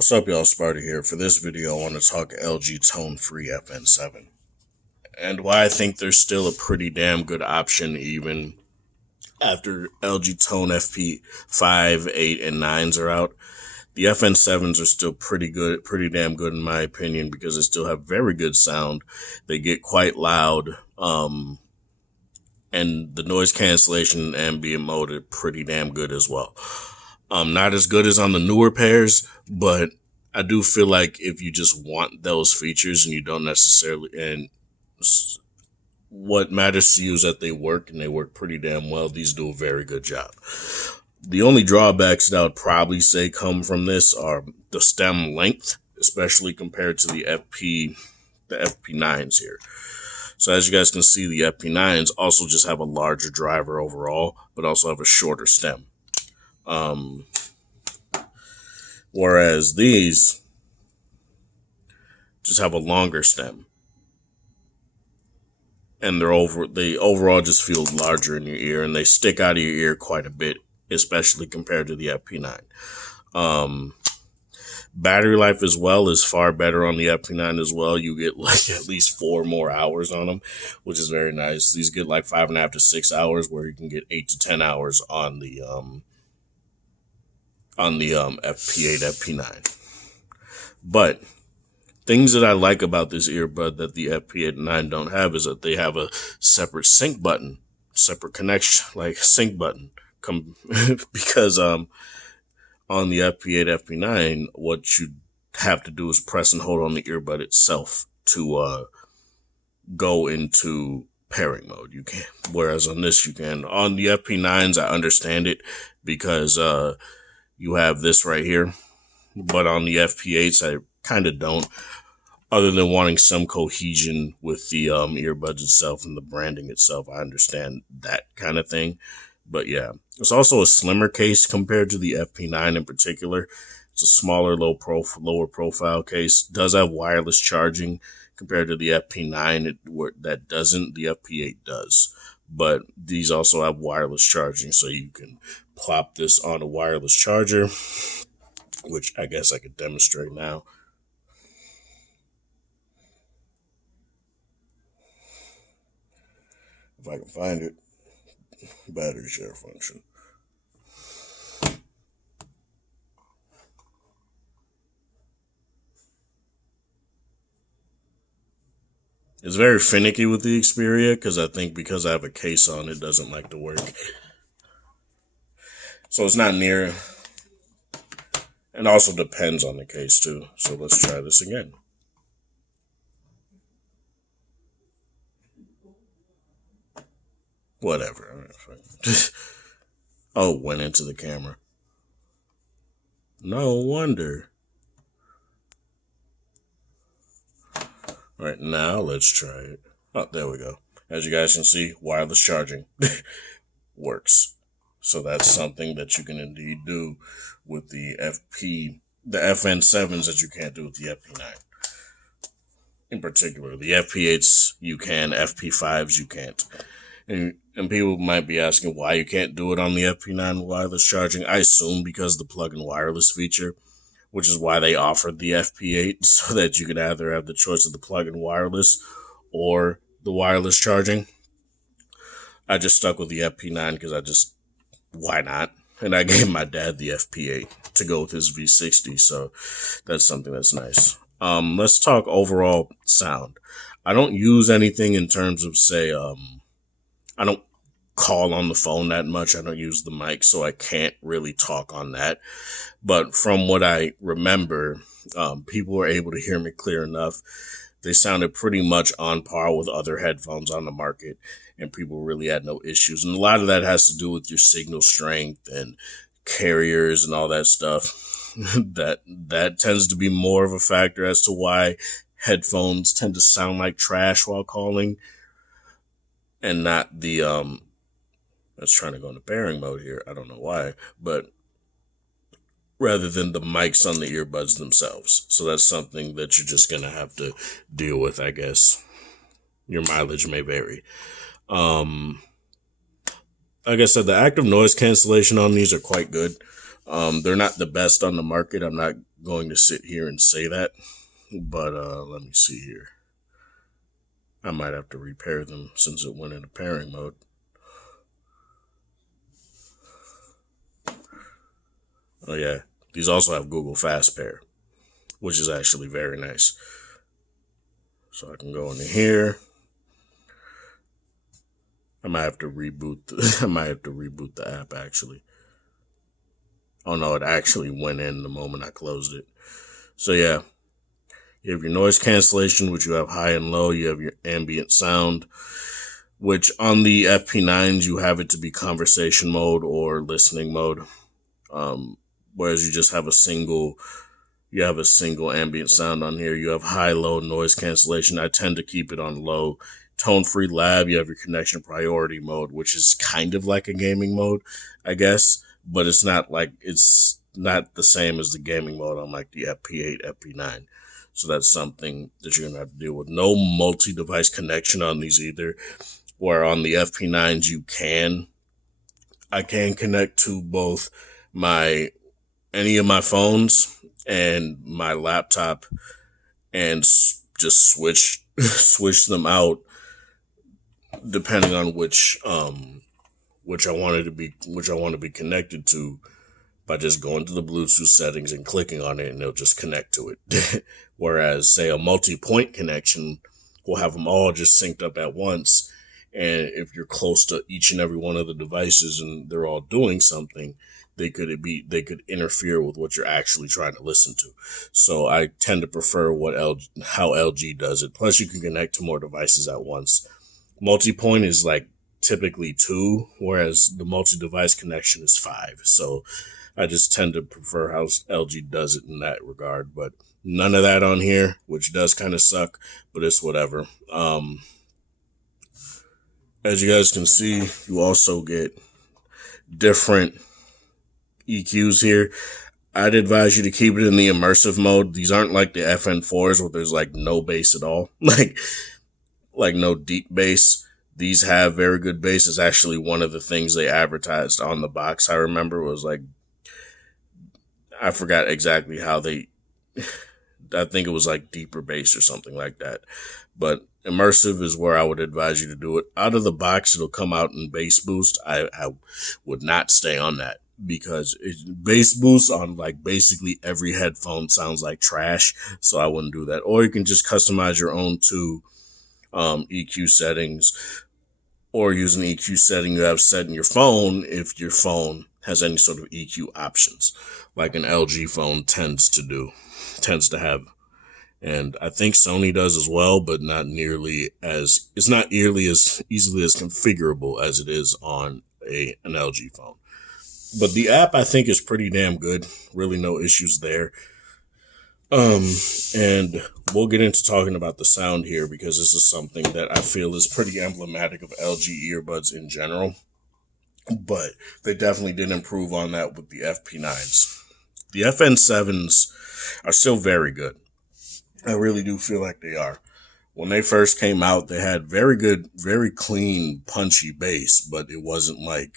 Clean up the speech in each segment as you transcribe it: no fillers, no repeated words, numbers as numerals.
What's up, y'all? Sparta here. For this video, I want to talk LG tone-free FN7 and why I think they're still a pretty damn good option even after LG tone FP5, 8, and 9s are out. The FN7s are still pretty good, pretty damn good in my opinion, because they still have very good sound. They get quite loud, and the noise cancellation and ambient mode are pretty damn good as well. Not as good as on the newer pairs, but I do feel like if you just want those features and you don't necessarily, and what matters to you is that they work, and they work pretty damn well. These do a very good job. The only drawbacks that I would probably say come from this are the stem length, especially compared to the FP9s here. So as you guys can see, the FP9s also just have a larger driver overall, but also have a shorter stem. Whereas these just have a longer stem, and they overall just feel larger in your ear, and they stick out of your ear quite a bit, especially compared to the FP9. Battery life as well is far better on the FP9 as well. You get like at least 4 more hours on them, which is very nice. These get like 5.5 to 6 hours, where you can get 8 to 10 hours on the FP8, FP9. But things that I like about this earbud that the FP8 and 9 don't have is that they have a separate sync button, separate connection, like sync button. Because on the FP8, FP9, what you have to do is press and hold on the earbud itself to go into pairing mode. You can, whereas on this you can. On the FP9s, I understand it because you have this right here, but on the FP8s, I kind of don't, other than wanting some cohesion with the earbuds itself and the branding itself. I understand that kind of thing, but yeah, it's also a slimmer case compared to the FP9 in particular. It's a smaller, lower profile case. It does have wireless charging compared to the FP9. That doesn't. The FP8 does, but these also have wireless charging, so you can plop this on a wireless charger, which I guess I could demonstrate now. If I can find it. Battery share function. It's very finicky with the Xperia, because I think because I have a case on, it doesn't like to work. So it's not near, and also depends on the case too. So let's try this again. Whatever. Oh, went into the camera. No wonder. All right, now let's try it. Oh, there we go. As you guys can see, wireless charging works. So that's something that you can indeed do with the FN7s that you can't do with the FP9. In particular, the FP8s you can, FP5s you can't. And people might be asking why you can't do it on the FP9 wireless charging. I assume because the plug-in wireless feature, which is why they offered the FP8, so that you could either have the choice of the plug-in wireless or the wireless charging. I just stuck with the FP9 because why not? And I gave my dad the FP8 to go with his V60, so that's something that's nice. Let's talk overall sound. I don't use anything in terms of, say, I don't call on the phone that much. I don't use the mic, so I can't really talk on that. But from what I remember, people were able to hear me clear enough. They sounded pretty much on par with other headphones on the market, and people really had no issues. And a lot of that has to do with your signal strength and carriers and all that stuff. that tends to be more of a factor as to why headphones tend to sound like trash while calling, and not the let's try to go into pairing mode here. I don't know why, but rather than the mics on the earbuds themselves. So that's something that you're just going to have to deal with, I guess. Your mileage may vary. Like I said, the active noise cancellation on these are quite good. They're not the best on the market. I'm not going to sit here and say that, but let me see here. I might have to repair them since it went into pairing mode. Oh yeah, these also have Google Fast Pair, which is actually very nice. So I can go into here. I might have to reboot the app actually. Oh no, it actually went in the moment I closed it. So yeah, you have your noise cancellation, which you have high and low. You have your ambient sound, which on the FP9s you have it to be conversation mode or listening mode. Whereas you just have a single ambient sound on here. You have high, low noise cancellation. I tend to keep it on low. Tone-free lab, you have your connection priority mode, which is kind of like a gaming mode, I guess, but it's not the same as the gaming mode on like the FP8, FP9. So that's something that you're going to have to deal with. No multi-device connection on these either, where on the FP9s I can connect to both any of my phones and my laptop and just switch them out depending on which I want to be connected to by just going to the Bluetooth settings and clicking on it, and it'll just connect to it. Whereas, say, a multi-point connection will have them all just synced up at once, and if you're close to each and every one of the devices and they're all doing something, they could interfere with what you're actually trying to listen to. So I tend to prefer how LG does it. Plus, you can connect to more devices at once. Multi-point is like typically 2, whereas the multi-device connection is 5. So I just tend to prefer how LG does it in that regard. But none of that on here, which does kind of suck, but it's whatever. As you guys can see, you also get different EQs here. I'd advise you to keep it in the immersive mode. These aren't like the FN4s where there's like no bass at all. like no deep bass. These have very good bass. It's actually one of the things they advertised on the box. I remember was like, I forgot exactly how I think it was like deeper bass or something like that. But immersive is where I would advise you to do it. Out of the box, it'll come out in bass boost. I would not stay on that because bass boost on like basically every headphone sounds like trash. So I wouldn't do that. Or you can just customize your own 2 EQ settings, or use an EQ setting you have set in your phone if your phone has any sort of EQ options, like an LG phone tends to have. And I think Sony does as well, but it's not nearly as easily as configurable as it is on an LG phone. But the app, I think, is pretty damn good. Really no issues there. And we'll get into talking about the sound here because this is something that I feel is pretty emblematic of LG earbuds in general. But they definitely did improve on that with the FP9s. The FN7s are still very good. I really do feel like they are. When they first came out, they had very good, very clean, punchy bass, but it wasn't like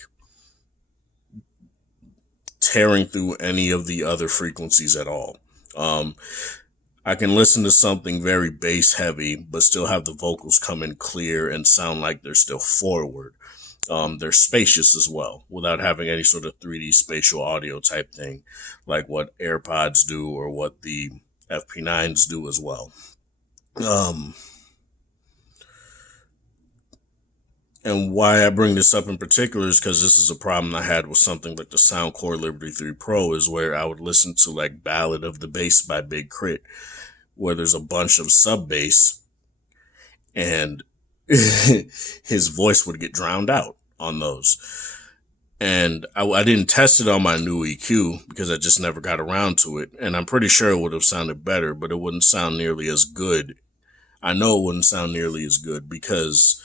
tearing through any of the other frequencies at all. I can listen to something very bass heavy, but still have the vocals come in clear and sound like they're still forward. They're spacious as well, without having any sort of 3D spatial audio type thing, like what AirPods do or what the FP9s do as well. And why I bring this up in particular is because this is a problem I had with something like the Soundcore Liberty 3 Pro, is where I would listen to like Ballad of the Bass by Big Crit, where there's a bunch of sub bass and his voice would get drowned out on those. And I didn't test it on my new EQ because I just never got around to it. And I'm pretty sure it would have sounded better, but it wouldn't sound nearly as good. I know it wouldn't sound nearly as good because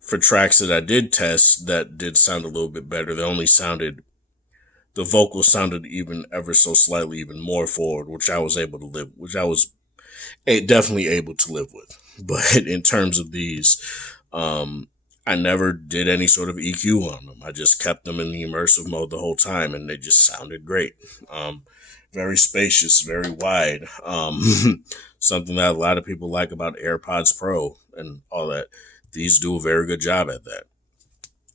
for tracks that I did test that did sound a little bit better, the vocals sounded even ever so slightly even more forward, which I was definitely able to live with. But in terms of these, I I never did any sort of EQ on them. I just kept them in the immersive mode the whole time, and they just sounded great. Very spacious, very wide. Something that a lot of people like about AirPods Pro and all that. These do a very good job at that.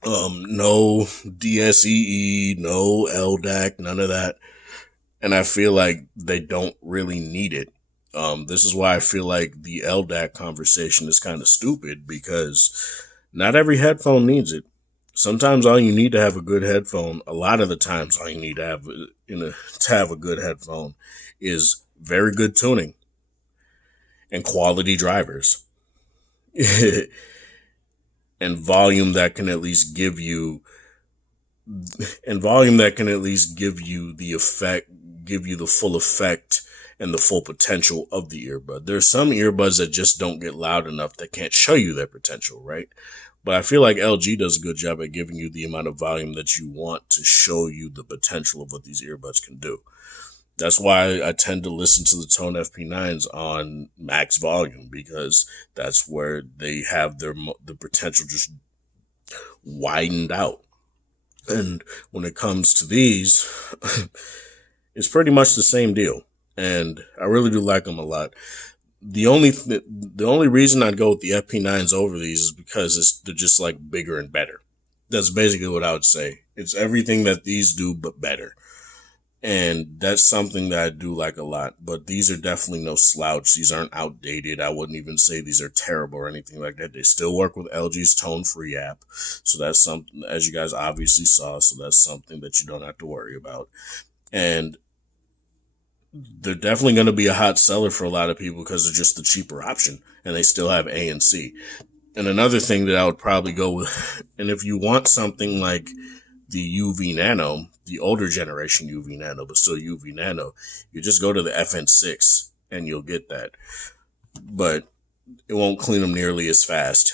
No DSEE, no LDAC, none of that. And I feel like they don't really need it. This is why I feel like the LDAC conversation is kind of stupid, because not every headphone needs it. Sometimes all you need to have a good headphone, a lot of the times all you need to have a good headphone is very good tuning and quality drivers. And volume that can at least give you the full effect and the full potential of the earbud. There's some earbuds that just don't get loud enough that can't show you their potential, right? But I feel like LG does a good job at giving you the amount of volume that you want to show you the potential of what these earbuds can do. That's why I tend to listen to the Tone FP9s on max volume, because that's where they have the potential just widened out. And when it comes to these, it's pretty much the same deal. And I really do like them a lot. The only reason I'd go with the FP9s over these is because they're just like bigger and better. That's basically what I would say. It's everything that these do, but better. And that's something that I do like a lot. But these are definitely no slouch. These aren't outdated. I wouldn't even say these are terrible or anything like that. They still work with LG's Tone Free app. So that's something, as you guys obviously saw, so that's something that you don't have to worry about. And they're definitely going to be a hot seller for a lot of people because they're just the cheaper option. And they still have ANC. And another thing that I would probably go with, and if you want something like the UV Nano, the older generation UV Nano, but still UV Nano, you just go to the FN6 and you'll get that. But it won't clean them nearly as fast.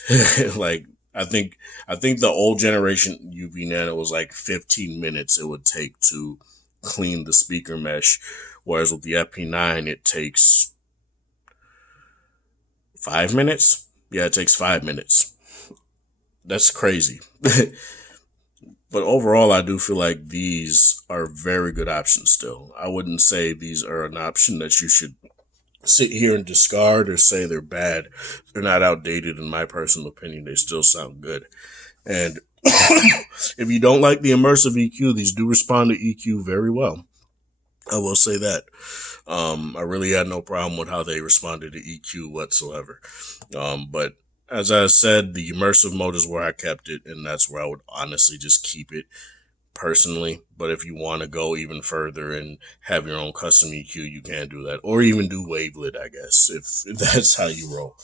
Like, I think the old generation UV Nano was like 15 minutes it would take to clean the speaker mesh, whereas with the FP9 it takes 5 minutes. Yeah, it takes 5 minutes. That's crazy. But overall, I do feel like these are very good options still. I wouldn't say these are an option that you should sit here and discard or say they're bad. They're not outdated, in my personal opinion. They still sound good. And if you don't like the immersive EQ, these do respond to EQ very well. I will say that. I really had no problem with how they responded to EQ whatsoever. But as I said, the immersive mode is where I kept it, and that's where I would honestly just keep it personally. But if you want to go even further and have your own custom EQ, you can do that. Or even do wavelet, I guess, if that's how you roll.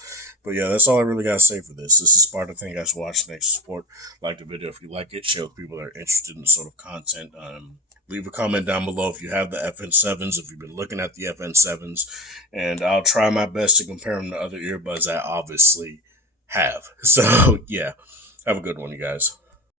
But yeah, that's all I really got to say for this. This is Sparta. Thank you guys for watching. Thanks for support. Like the video if you like it. Share with people that are interested in the sort of content. Leave a comment down below if you have the FN7s, if you've been looking at the FN7s. And I'll try my best to compare them to other earbuds I obviously have. So, yeah. Have a good one, you guys.